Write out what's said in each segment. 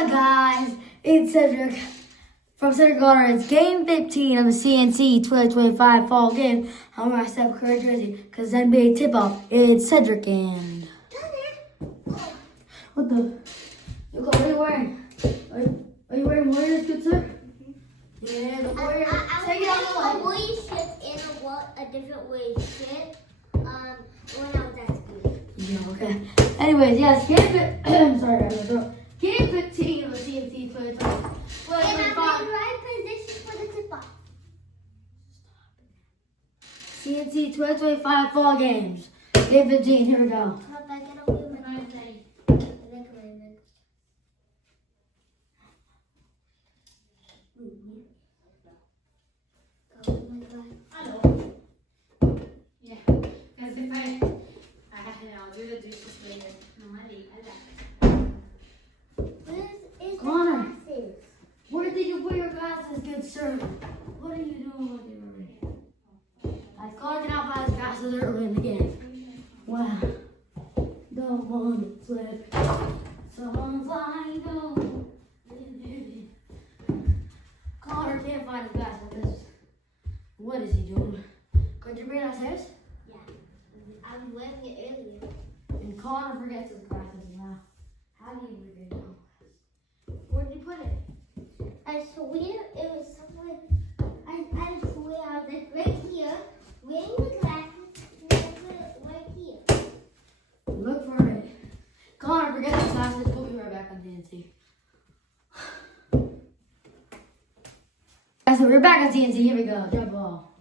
up, guys? It's Cedric from Cedric Garner. It's game 15 of the CNC 2025 fall game. I'm wearing my Steph Curry jersey because NBA tip-off. It's Cedric and... What the? What are you wearing? Are you wearing Warriors, good sir? Yeah, the Warriors. I was wearing a Warriors shirt and a different Warriors shirt when I was at school. Yeah, okay. Anyways, yes, game sorry, I throat. Game 15 of the CNC 2025. And I'm in the right position for the tip-off. CNC 2025 fall games. Game 15, here we go. Connor, where did you put your glasses, good sir? What are you doing with them already? I called it out by his glasses early in the game. Wow. Don't want to slip. Someone's lying, no. Connor can't find his glasses. What is he doing? Could you bring downstairs? Yeah. I was wearing it earlier. And Connor forgets his glasses now. How do you forget them? Where did you put it? I swear it was somewhere. I swear I was like right here, wearing the glasses, and I put it right here. Look for it. Connor, forget his glasses. We'll be right back on TNT. So we're back on TNT. Here we go. Jump ball.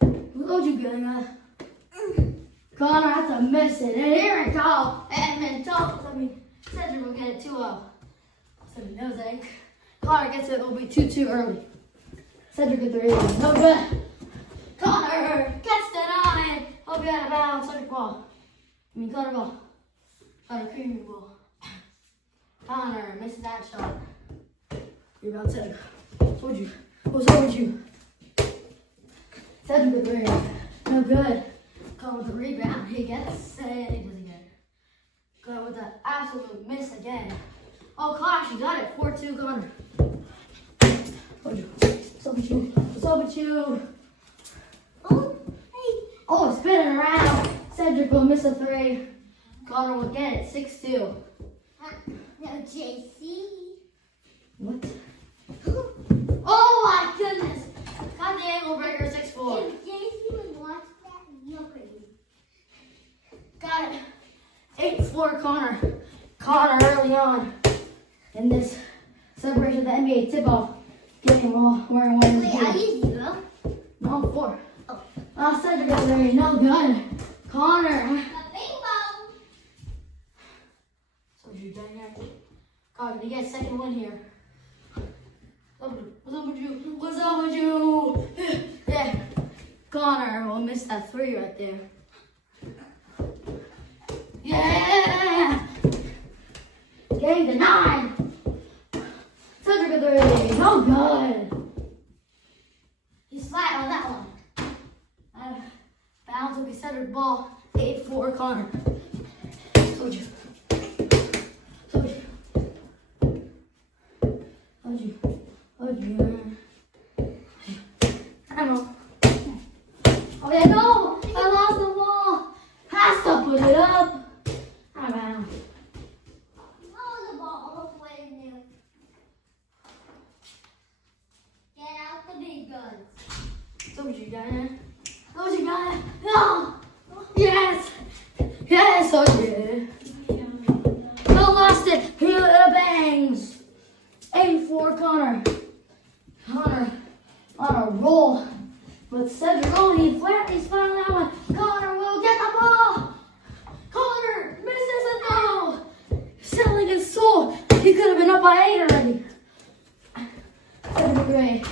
What you getting at? Connor has to miss it. And here it goes. And then Cedric will get it 2-0. So no thank. Connor gets it. It'll be 2-2 early. Cedric at 3. No good. Connor gets denied. He'll be out of bounds. Cedric ball. Connor ball. Connor creamy ball. Connor misses that shot. You're about Cedric. Told you. What's up with you? Cedric at 3. No good. Connor with the rebound. He gets it. He doesn't get it. Connor with the absolute miss again. Oh, Connor, she got it. 4-2, Connor. Told you. What's up with you? What's up with you? Oh, hey. Oh, spinning around. Cedric will miss a 3. Connor will get it. 6-2. No, JC. What? Oh my goodness! Got the ankle breaker. 6-4. If JC would watch that, you're crazy. Got it. 8-4, Connor. Connor early on in this celebration of the NBA tip-off. Getting all wearing one. Wait, are you 0? No, I'm 4. Oh. Cedric got 3. No good. Connor. A bingo. So you done yet? Connor, you get a second win here. What's up with you? What's up with you? Yeah. Connor will miss that 3 right there. Yeah! Game to 9. Cedric at 3. No good. He's flat on that one. Bounds will be Cedric ball. 8-4 Connor. Told you. Told you. Told you. Told you. I know. Oh yeah, no! I lost the ball. Has to put it up. Out of bounds. Throw the ball all the way in there. Get out the big guns. Told you, guy. Told you, guy. No! Yes! Yes, told you. No, lost it. Here the bangs. 8-4 Connor. Connor on a roll. But Cedric only flat. He's flat on that one. Connor will get the ball. Connor misses it now. Selling his soul. He could have been up by 8 already. Cedric Gray.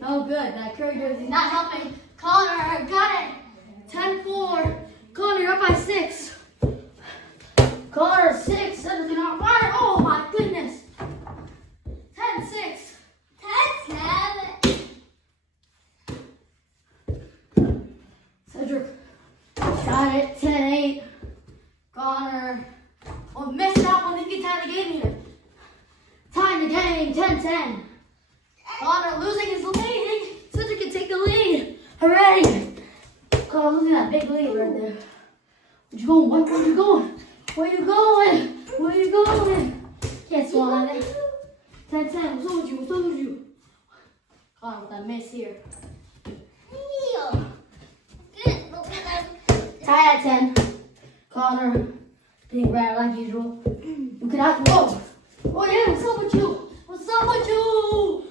No good. That Curry jersey's not helping. Connor got it. 10-4. Connor up by 6. Connor 6. Cedric on fire. Oh my goodness. 10-6. 10-7. Cedric got it. 10-8. Connor. Oh, missed that one. He can tie the game here. game, 10-10. Connor losing his lead. Cedric can take the lead. Hooray! Connor losing that big lead right there. Where you going? Where you going? Where you going? Where you going? Can't swallow that. 10-10. What's up with you? What's up with you? Connor with that miss here. Tie at 10. Connor being bad like usual. You cannot go. Oh yeah, what's up with you? What's up with you?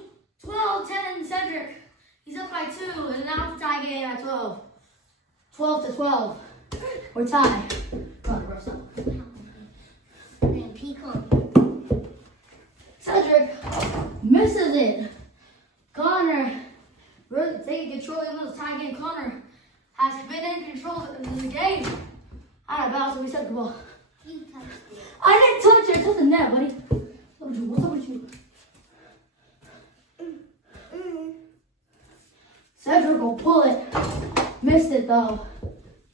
12-10 Cedric. He's up by 2 and now it's a tie game at 12. 12-12. We're tied. Connor, brush up. Cedric misses it. Connor really taking control of this tie game. Connor has been in control of the game. I had a bounce and we said the ball. You touched it. I didn't touch it. I touched the net, buddy. What's up with you? Cedric will pull it. Missed it though.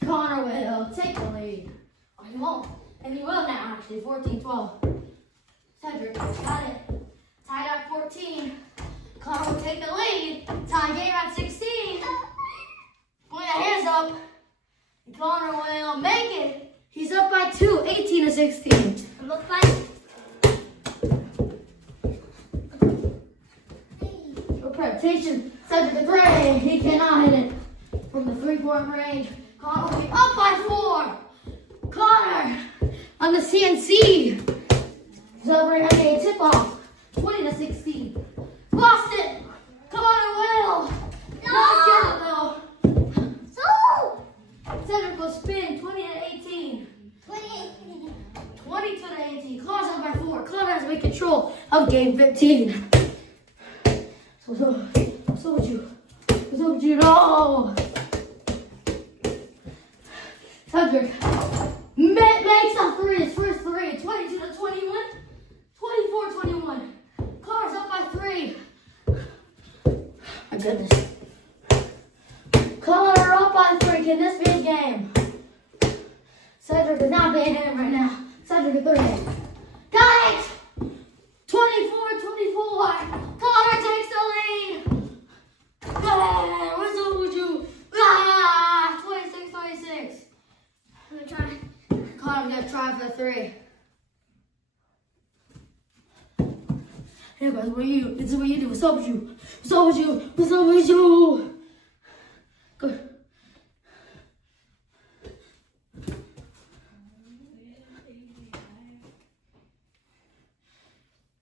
Connor will take the lead. Oh, he won't. And he will now actually. 14-12. Cedric got it. Tied at 14. Connor will take the lead. Tie game at 16. Put your hands up. Connor will make it. He's up by 2, 18-16. I'm up by. Preparation. Cedric the 3. He cannot hit it from the 3-point range. Connor will be up by 4. Connor on the CNC. Celebrating having a tip off. 20-16. Lost it. Connor will. Not get it though. So. Cedric will spin 20-18. 22-18. Connor's up by 4. Connor has been control of game 15. What's up with you? What's up with you? No! Cedric makes a 3. His first 3. 22-21. 24-21. Connor's up by 3. My goodness. Connor up by 3. Can this be a game? Cedric is not being him right now. Cedric at 3. Got it! 24-24. Connor takes the lead. Ah, what's up with you? Ah, 26-26. I'm gonna try. Connor's gonna try for 3. Hey guys, what are you? This is what you do. What's up with you? What's up with you? What's up with you? Good.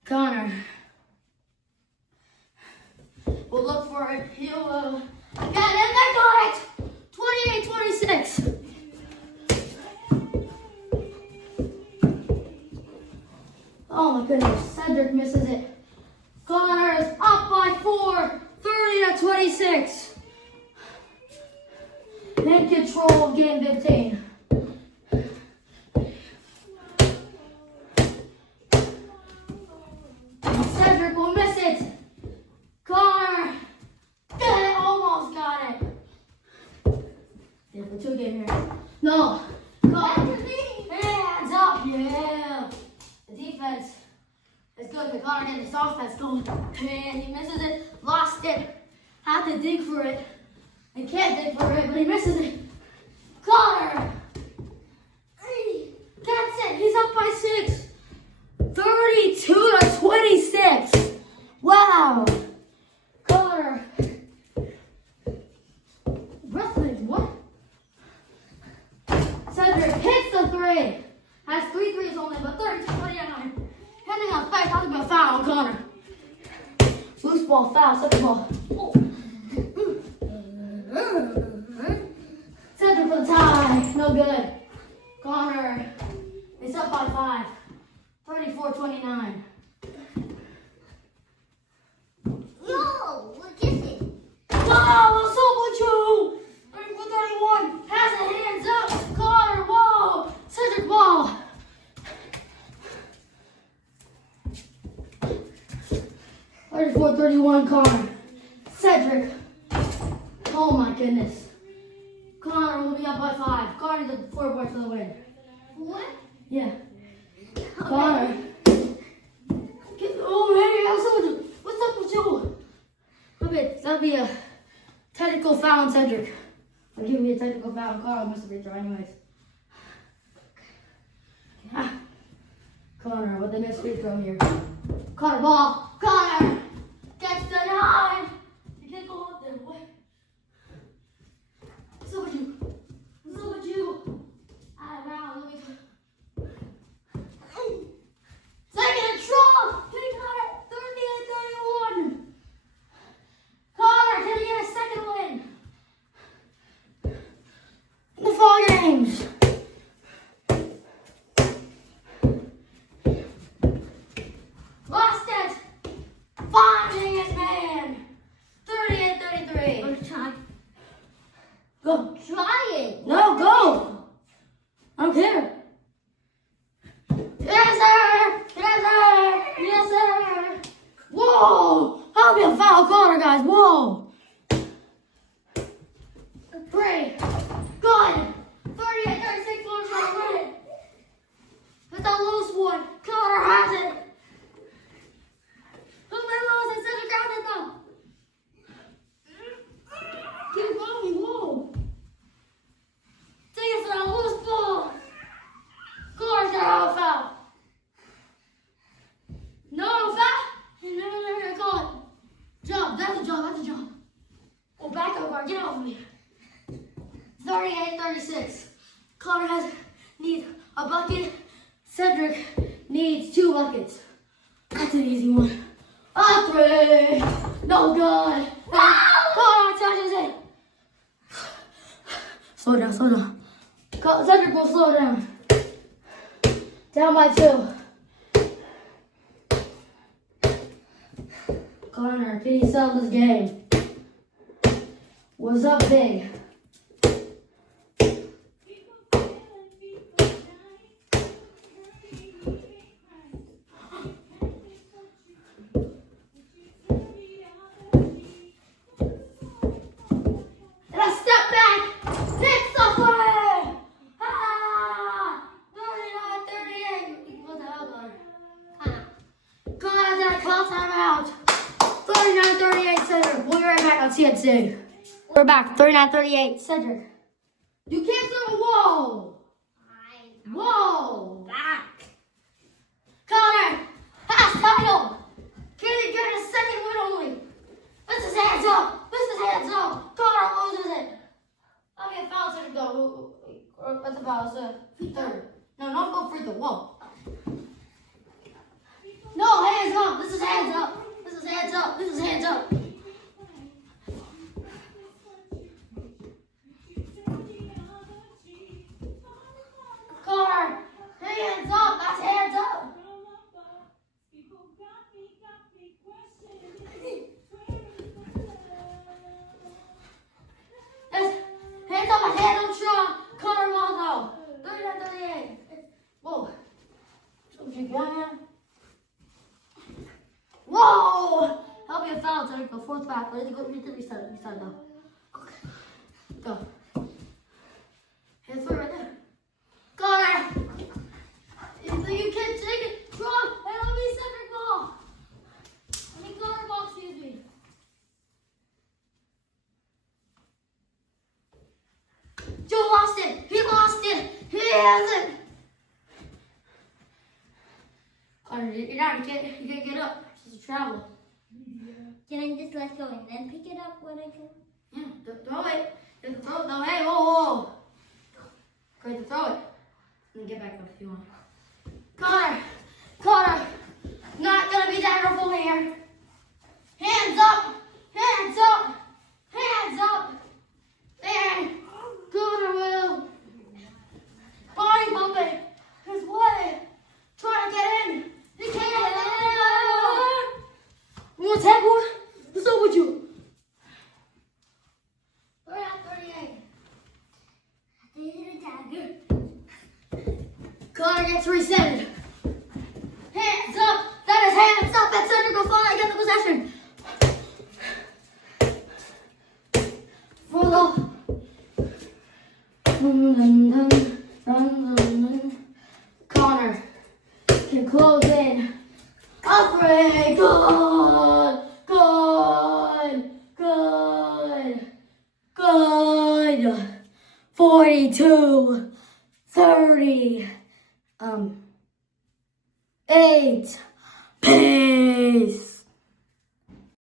Connor will look for it. He will get in there. Got it. 28-26. Oh my goodness. Cedric misses it. Connor is up by 4. 30-26. In control of game 15. Cedric will miss it. Connor got it. Almost got it. Yeah, the 2 game here. No. Connor. Hands up. Yeah. The defense is good. The Connor getting his offense going. And he misses it. Lost it. Had to dig for it. He can't dig for it, but he misses it. Connor. That's it. He's up by 6. 32-26. Wow. Connor. Wrestling, what? Cedric hits the 3. Has 3 threes only, but 32-29. Handing out fast. Talking about foul on Connor. Loose ball, foul, second ball. Oh. Cedric for the tie. No good. Connor is up by 5. 34-29. No, what is it? Wow, what's up with you? 34-31. Has the hands up. Connor, whoa. Cedric ball. 34-31, Connor. Cedric. Oh my goodness. Connor will be up by 5. Connor the 4 points for the win. What? Yeah. Connor. Get over here. foul on Cedric. I'll give me a technical foul on Carl. Must have been trying anyways. Connor, what they missed free throw here. Connor, ball. Connor gets the 9. You can't go up there. What? So would you? So would you? Out of bounds. Let me. Second and strong. Can he got it? 38-31. Connor, can he get a second win? In the 4 games. Lost it. Finding his man. 38-33. I'm trying. Go. Try it. No, go. I don't care. Yes, sir. Yes, sir. Yes, sir. Whoa. That'll be a foul corner, guys. Whoa. 3. Good. 38-36. Looks like a minute. It's a loose one. Connor has it. Who's my loss? It's such a grounded though. Keep going. Whoa. Take it for a loose ball. Connor's gonna have a foul. No foul. They're gonna call it. Jump. That's a jump. That's a jump. Oh, back up, Bar. Get off of me. 38-36. Connor needs a bucket. Cedric needs 2 buckets. That's an easy one. A 3. No good. Connor touches it. Slow down, slow down. Cedric will slow down. Down by 2. Connor, can you sell this game? What's up, big? CNC. We're back. 39-38. Cedric. You can't throw. Whoa. Whoa. Back. Connor. Pass title. Can he get a second win only? This is hands up. This is hands up. Connor loses it. Okay, foul Cedric though. What's the foul? It's a 3rd. No, not go free throw. Whoa. No, hands up. This is hands up. This is hands up. This is hands up. Connor, hands up. That's hands up. That's hands up. Hands up strong. Connor Waldo. 39-38. Whoa. Whoa! Help me a foul, Cedric. The 4th back. Let it go. Restart though. Okay. Go. Hands right there. Connor! You can take it. Drop. Hey, let me Cedric ball. Let me Connor ball, excuse me. Joe lost it. He lost it. He has it. Connor, you're not. You can't get up. It's just a travel. Can I just let go and then pick it up when I go? Yeah, throw it. You have to throw it. No, hey, whoa. Great to throw it. And then get back up if you want. Connor, not gonna be that careful here. Hands up, hands up, hands up. And Connor will body bump it his way. Trying to get in. He can't. You want to tap one? What's up with you? 38. Connor gets reset. Hands up. That is hands up. That's Cedric will finally get the possession. Roll up. Connor can close in. Upgrade. Good. Good. Good. Good. 42, 30, 8. Peace.